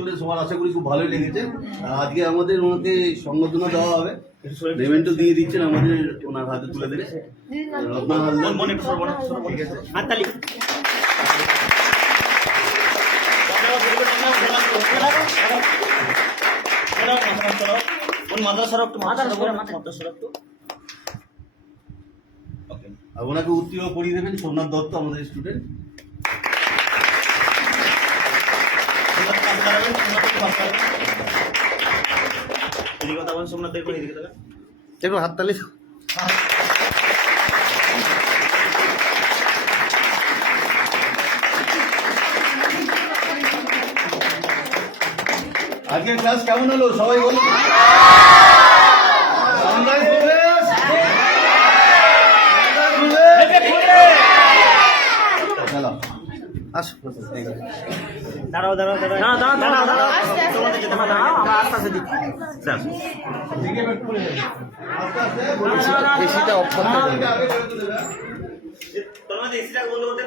করলে সবার আশা করি খুব ভালোই লেগেছে। আজকে আমাদের ওনাকে সংবর্ধনা দেওয়া হবে। পেমেন্টও দিয়ে দিচ্ছেন আমাদের ওনার হাতে তুলে দেবে। রত্না হালদার ওনাকে উত্তীর্ণ করিয়ে দেবেন সোমনাথ দত্ত আমাদের স্টুডেন্ট তাকান। হাত হাততালি আজকের ক্লাস কেমন হলো সবাই বলুন আসো দাঁড়াও, দাঁড়াও, দাঁড়াও। দাঁড়াও, দাঁড়াও। সোমনাথ যেতে পারবে না, আস্তে আস্তে দিচ্ছি। স্যার। অফ তোমাদের করতে